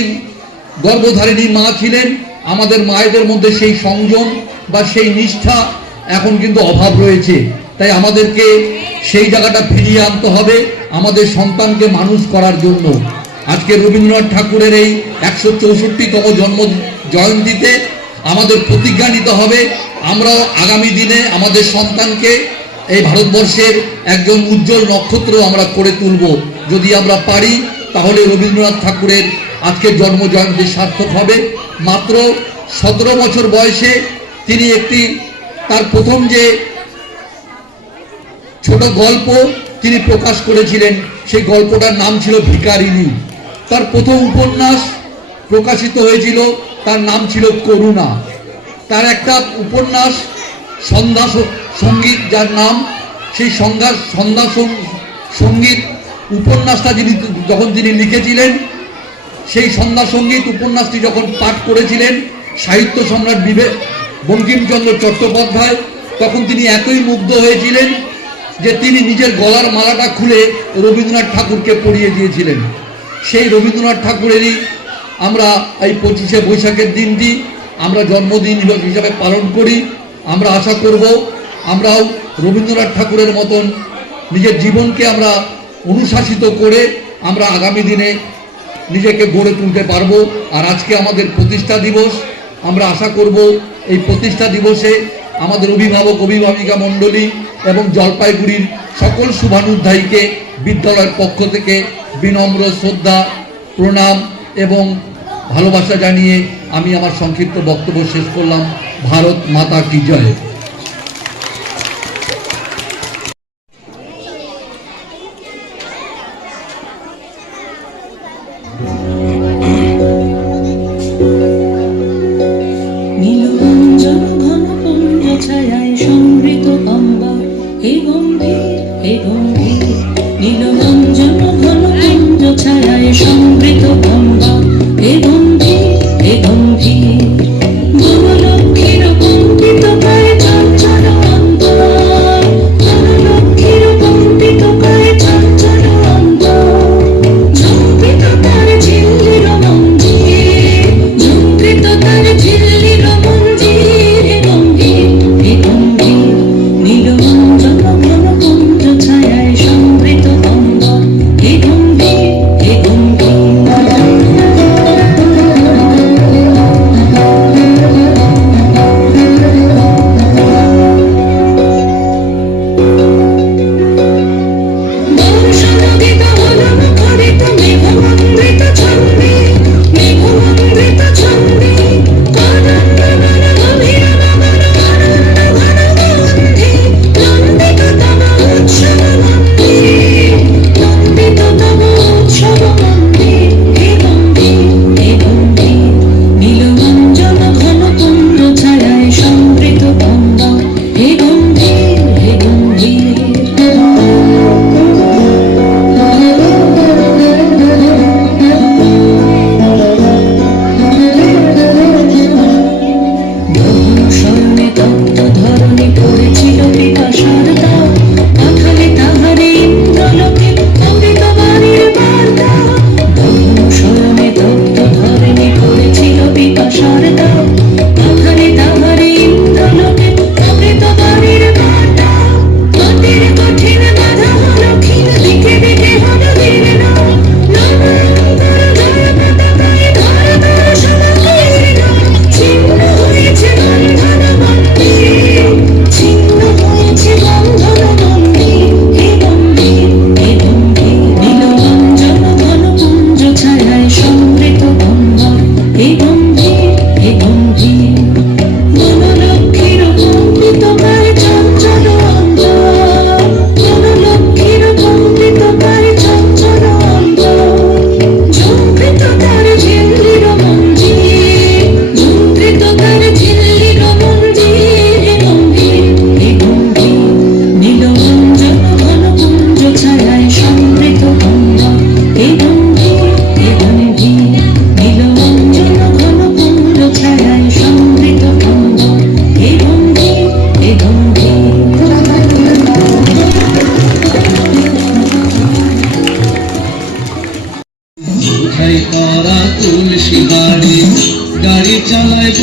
গর্ভধারিণী মা ছিলেন। আমাদের মায়েদের মধ্যে সেই সংযম বা সেই নিষ্ঠা এখন কিন্তু অভাব রয়েছে। তাই আমাদেরকে সেই জায়গাটা ফিরিয়ে আনতে হবে আমাদের সন্তানকে মানুষ করার জন্য। আজকে রবীন্দ্রনাথ ঠাকুরের এই 164তম জন্ম জয়ন্তীতে আমাদের প্রতিজ্ঞা নিতে হবে, আমরাও আগামী দিনে আমাদের সন্তানকে এই ভারতবর্ষের একজন উজ্জ্বল নক্ষত্র আমরা করে তুলব। যদি আমরা পারি তাহলে রবীন্দ্রনাথ ঠাকুরের আজকের জন্ম জয়ন্তী সার্থক হবে। মাত্র 17 বছর বয়সে তিনি তার প্রথম যে ছোট গল্প তিনি প্রকাশ করেছিলেন, সেই গল্পটার নাম ছিল ভিখারিনী। তার প্রথম উপন্যাস প্রকাশিত হয়েছিল, তার নাম ছিল করুণা। তার একটা উপন্যাস সন্ধ্যা সঙ্গীত, যার নাম সেই সন্ধ্যা সঙ্গীত উপন্যাসটা যখন তিনি লিখেছিলেন, সেই সন্ধ্যা সঙ্গীত উপন্যাসটি যখন পাঠ করেছিলেন সাহিত্য সম্রাট বঙ্কিমচন্দ্র চট্টোপাধ্যায়, তখন তিনি এতই মুগ্ধ হয়েছিলেন যে তিনি নিজের গলার মালাটা খুলে রবীন্দ্রনাথ ঠাকুরকে পরিয়ে দিয়েছিলেন। সেই রবীন্দ্রনাথ ঠাকুরেরই আমরা এই 25শে বৈশাখের দিনটি আমরা জন্মদিন হিসাবে পালন করি। আমরা আশা করব আমরাও রবীন্দ্রনাথ ঠাকুরের মতন নিজের জীবনকে আমরা অনুশাসিত করে আমরা আগামী দিনে নিজেকে গড়ে তুলতে পারবো। আর আজকে আমাদের প্রতিষ্ঠা দিবস, আমরা আশা করব এই প্রতিষ্ঠা দিবসে আমাদের অভিভাবক অভিভাবিকা মণ্ডলী এবং জলপাইগুড়ির সকল শুভানুধ্যায়ীকে বিদ্যালয়ের পক্ষ থেকে বিনম্র শ্রদ্ধা প্রণাম এবং ভালোবাসা জানিয়ে আমি আমার সংক্ষিপ্ত বক্তব্য শেষ করলাম। ভারত মাতা কি জয়। নীলরঞ্জন ঘন পুঞ্জ ছায়ায় সমৃত অম্বর, হে গম্ভীর হে গম্ভীর। নীলরঞ্জন ঘন পুঞ্জ ছায়ায় সমৃত অম্বর, হে গম্ভীর হে গম্ভীর। বল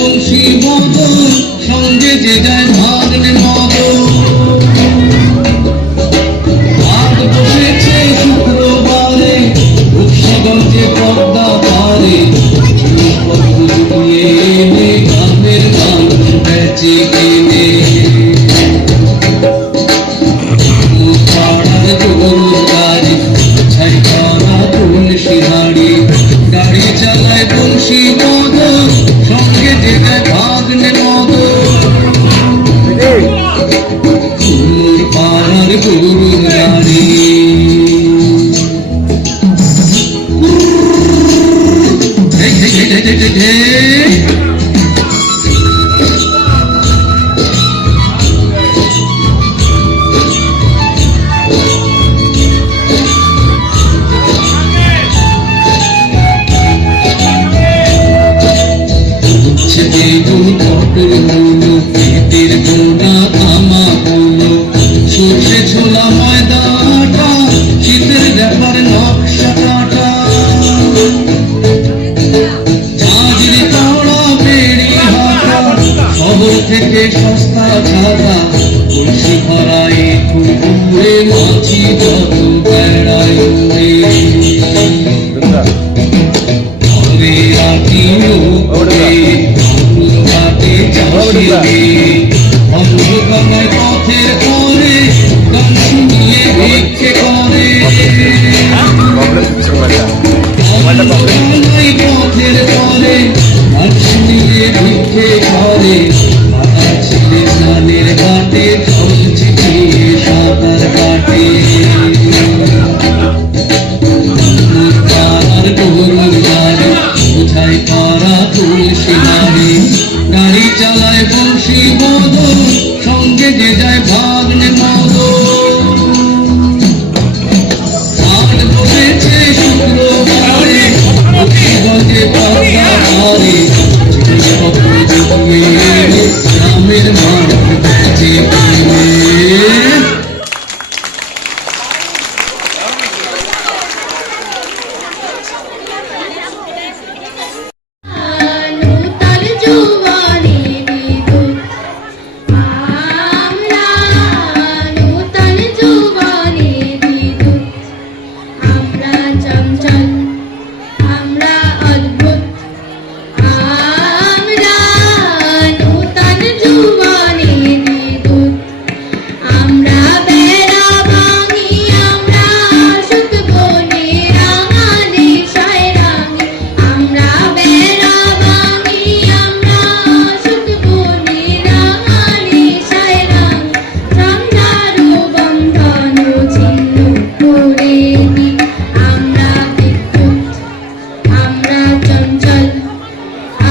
বংশী বদন সঙ্গে যে যায় ভাগ্নে মদন আজ বসেছে শুক্রবারে রূপসাগঞ্জে পদ্মা পারে জিনিসপত্র জুগিয়ে এনে গ্রামের মানুষ বেচে কিনে পাড়ার গরুর গাড়ি ছাই করা তুলসী হাড়ি গাড়ি চালায় বংশী মদন সঙ্গে যে যায় ভাগ্নে মদন পাড়ার গরুর গাড়ি পেটের গোড়া আমা হলো সর্ষে ছোলা ময়দাটা শীতের ব্যাপার নকশা কাটা চাঁদরি পাড়া বেড়ি হাটা শহর থেকে সস্তা ছাতা কলসি ভরায় পুকুরে মাছি যত বেড়ায় উড়ে ঘরে আটি ওরে হাতে চাষিরে অন্ধকার পথের পরে গান শুনিয়ে ভিক্ষে করে পথের পরে গান শুনিয়ে ভিক্ষে করে মাথা ছেলে স্নানের ঘাটে জল ছিটিয়ে সাঁতার কাটে পাড়ার গরুর গাড়ি বোঝাই করা তুলসী হাড়ি গাড়ি চালায় বংশী বদন সঙ্গে যে যায় ভাগ্নে মদন আজ বসেছে শুক্রবারে রূপসাগঞ্জে পদ্মা পারে জিনিসপত্র জুগিয়ে এনে গ্রামের মানুষ বেচে কিনে নূতন যৌবনে বিদ্যুৎ আমরা নূতন যৌবনে বিদ্যুৎ আমরা চঞ্চল আমরা অদ্ভুত আমরা নূতন যৌবনে বিদ্যুৎ আমরা বেড়া ভাঙি আমরা সুখ বনে রাঙালি সায়রাঙি আমরা বেড়া ভাঙি আমরা সুখ বনে রাঙালি সায়রাঙি সংসারু বন্ধন ছিন্ন করে দিই আমরা বিদ্যুৎ আমরা চঞ্চল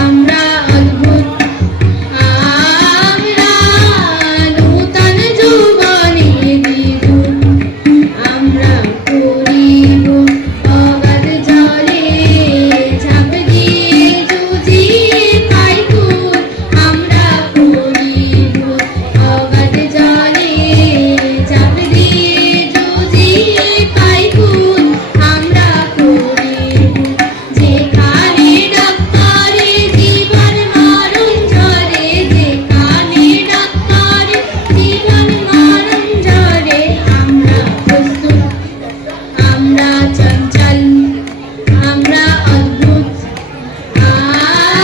আমরা অদ্ভুত আমরা নূতন যৌবনে বিদ্যুৎ আমরা করিব অগাধ জলে ঝাঁপ দিয়ে জুজিয়ে পাইকুল আমরা করিব অগাধ জলে ঝাঁপ দিয়ে জুজিয়ে পাইকুল আমরা করিব যেখানে ডাক্তারে জীবন মরণ ঝরে যেখানে ডাক্তারে জীবন মরণ ঝরে আমরা প্রস্তুত আমরা চঞ্চল আমরা অদ্ভুত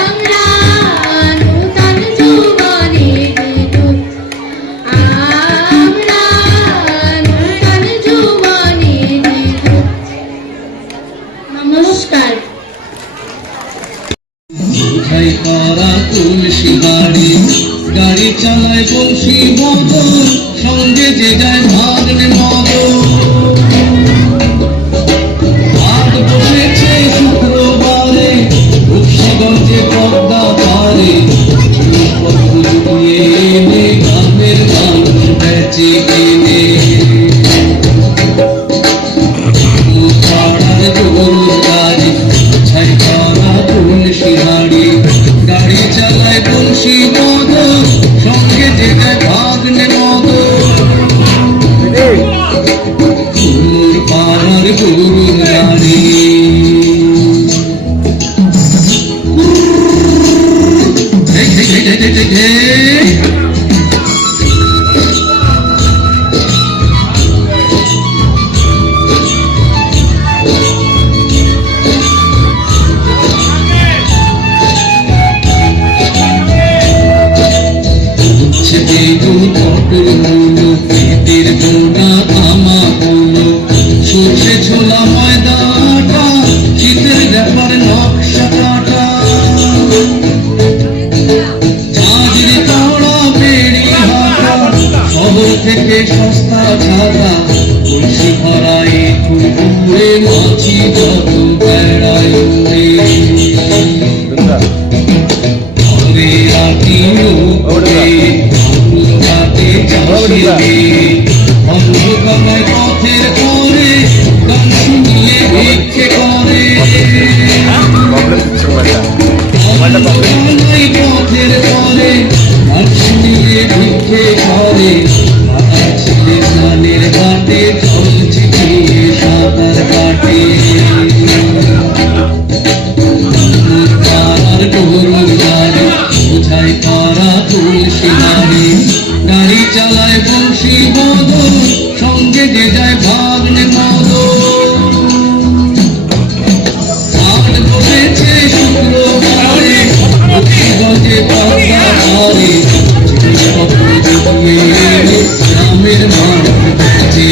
আমরা নূতন যৌবনে বিদ্যুৎ আমরা নূতন যৌবনে বিদ্যুৎ নমস্কার। বোঝাই করা তুলসী হাড়ি গাড়ি চালায় বংশী বদন সঙ্গে যে যায় ভাগ্নে মদন আজ বসেছে শুক্রবারে রূপসাগঞ্জে পদ্মা পারে জিনিসপত্র জুগিয়ে এনে গ্রামের মানুষ বেচে কিনে পাড়ার গরুর গাড়ি ছাই করা তুলসী হাড়ি গাড়ি চালায় বংশী মদন সঙ্গে যে যায় ভাগ্নে মদন পাড়ার গরুর গাড়ি পেটের গোটা আমা হলো সর্ষে ছোলা ময়দাটা শীতের ব্যাপার নকশা কাটা চাঁদের তারা বেড়ি হাটা শহর থেকে সস্তা ছাতা কলসি ভরায় পুকুরে মাছি যত বেড়ায় উড়ে ঘরে আটি ওরে হাতে চাষিরে অন্ধকার পথের পরে গান শুনিয়ে ভিক্ষে করে পথের পরে গান শুনিয়ে ভিক্ষে করে ছেলে স্নানের ঘাটে জল ছিটিয়ে সাঁতার কাটে পাড়ার গরুর গাড়ি বোঝায় পাড়া তুলসী গাড়ি গাড়ি চালায় বংশী বদল সঙ্গে যে যায় ভাগ্নে মদন হাট বসেছে শুক্রবারে বজে পাতা ধরে গ্রামের মাঠ বাজে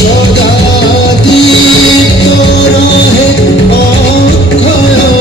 সদা দীপ্ত রহে অক্ষয়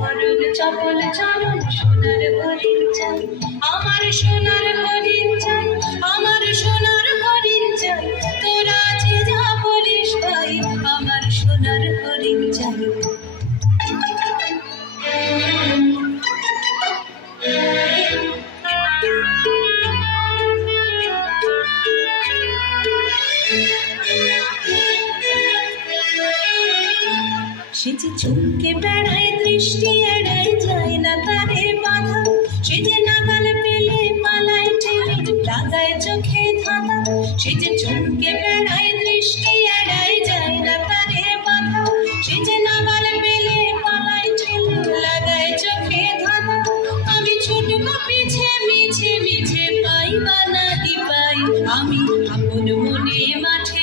হরণ চপল চরণ সোনার হরিণ চাই, আমার সোনার হরিণ চাই, আমার সোনার হরিণ চাই, তোরা যে যা বলিস ভাই, আমার সোনার হরিণ চাই। সে যে চুমকে বেড়ায় দৃষ্টি এড়ায় যায় না তারে বাধা, সে যে নাগাল পেলে পালায় ঠেলে লাগায় চোখে ধাঁধা, সে যে চুমকে বেড়ায় দৃষ্টি এড়ায় যায় না তারে বাধা, সে যে নাগাল পেলে পালায় ঠেলে লাগায় চোখে ধাঁধা। আমি ছুটবো পিছে মিছে মিছে পাই বা নাহি পাই, আমি আপন মনে মাঠে